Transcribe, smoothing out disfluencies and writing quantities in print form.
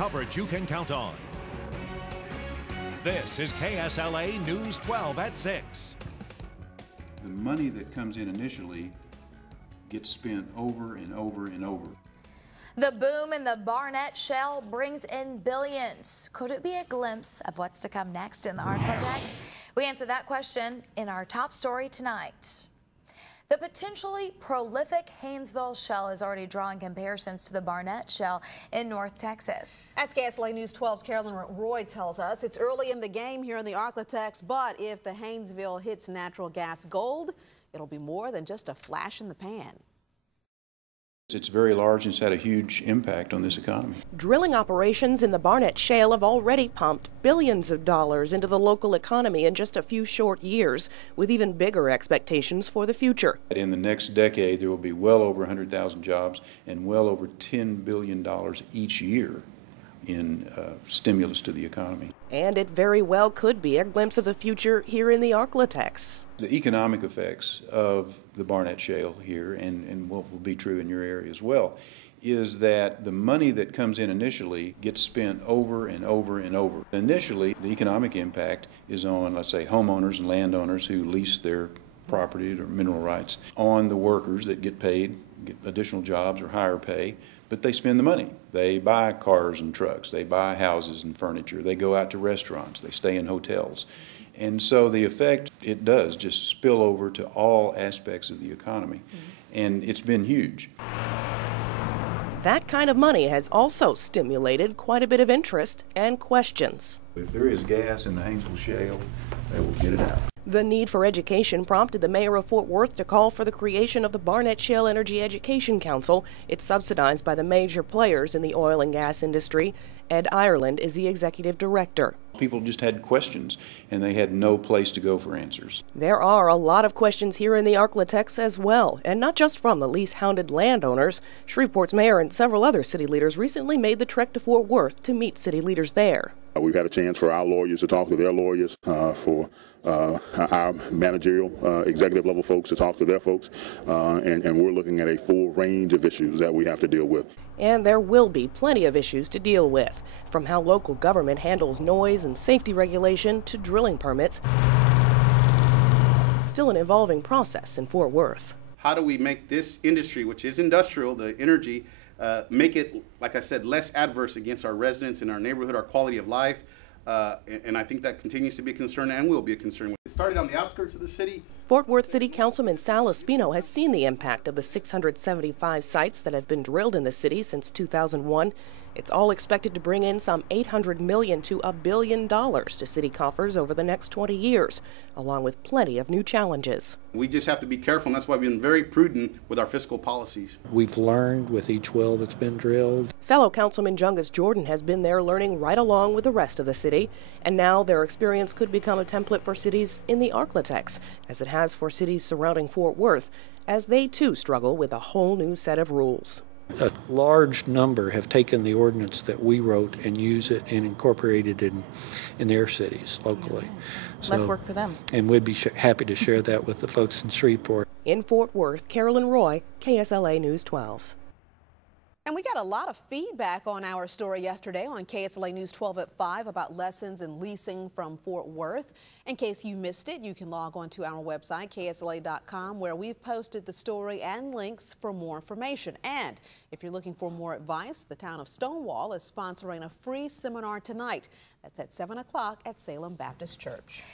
coverage you can count on. This is KSLA News 12 at 6. The money that comes in initially gets spent over and over and over. The boom in the Barnett Shale brings in billions. Could it be a glimpse of what's to come next in the ArkLatex? We answer that question in our top story tonight. The potentially prolific Haynesville Shale is already drawing comparisons to the Barnett Shale in North Texas. As KSLA News 12's Carolyn Roy tells us, it's early in the game here in the ArkLatex, but if the Haynesville hits natural gas gold, it'll be more than just a flash in the pan. It's very large and it's had a huge impact on this economy. Drilling operations in the Barnett Shale have already pumped billions of dollars into the local economy in just a few short years, with even bigger expectations for the future. In the next decade, there will be well over 100,000 jobs and well over $10 billion each year in stimulus to the economy. And it very well could be a glimpse of the future here in the ArkLatex. The economic effects of the Barnett Shale here, and what will be true in your area as well, is that the money that comes in initially gets spent over and over and over. Initially, the economic impact is on, let's say, homeowners and landowners who lease their property or mineral rights, on the workers that get paid, get additional jobs or higher pay, but they spend the money. They buy cars and trucks, they buy houses and furniture, they go out to restaurants, they stay in hotels. And so the effect it does just spill over to all aspects of the economy. And it's been huge. That kind of money has also stimulated quite a bit of interest and questions. If there is gas in the Haynesville Shale, they will get it out. The need for education prompted the mayor of Fort Worth to call for the creation of the Barnett Shale Energy Education Council. It's subsidized by the major players in the oil and gas industry. Ed Ireland is the executive director. People just had questions, and they had no place to go for answers. There are a lot of questions here in the ArkLatex as well, and not just from the lease-hounded landowners. Shreveport's mayor and several other city leaders recently made the trek to Fort Worth to meet city leaders there. We've had a chance for our lawyers to talk to their lawyers, for our managerial, executive level folks to talk to their folks, and we're looking at a full range of issues that we have to deal with. And there will be plenty of issues to deal with, from how local government handles noise and safety regulation to drilling permits. Still an evolving process in Fort Worth. How do we make this industry, which is industrial, the energy, make it, like I said, less adverse against our residents in our neighborhood, our quality of life? And I think that continues to be a concern and will be a concern. It started on the outskirts of the city. Fort Worth City Councilman Sal Espino has seen the impact of the 675 sites that have been drilled in the city since 2001. It's all expected to bring in some $800 million to $1 billion to city coffers over the next 20 years, along with plenty of new challenges. We just have to be careful, and that's why we've been very prudent with our fiscal policies. We've learned with each well that's been drilled. Fellow Councilman Jungus Jordan has been there learning right along with the rest of the city, and now their experience could become a template for cities in the ArkLatex, as it has for cities surrounding Fort Worth, as they too struggle with a whole new set of rules. A large number have taken the ordinance that we wrote and use it and incorporated it in their cities locally. So, less work for them. And we'd be happy to share that with the folks in Shreveport. In Fort Worth, Carolyn Roy, KSLA News 12. And we got a lot of feedback on our story yesterday on KSLA News 12 at 5 about lessons in leasing from Fort Worth. In case you missed it, you can log on to our website, KSLA.com, where we've posted the story and links for more information. And if you're looking for more advice, the town of Stonewall is sponsoring a free seminar tonight. That's at 7 o'clock at Salem Baptist Church.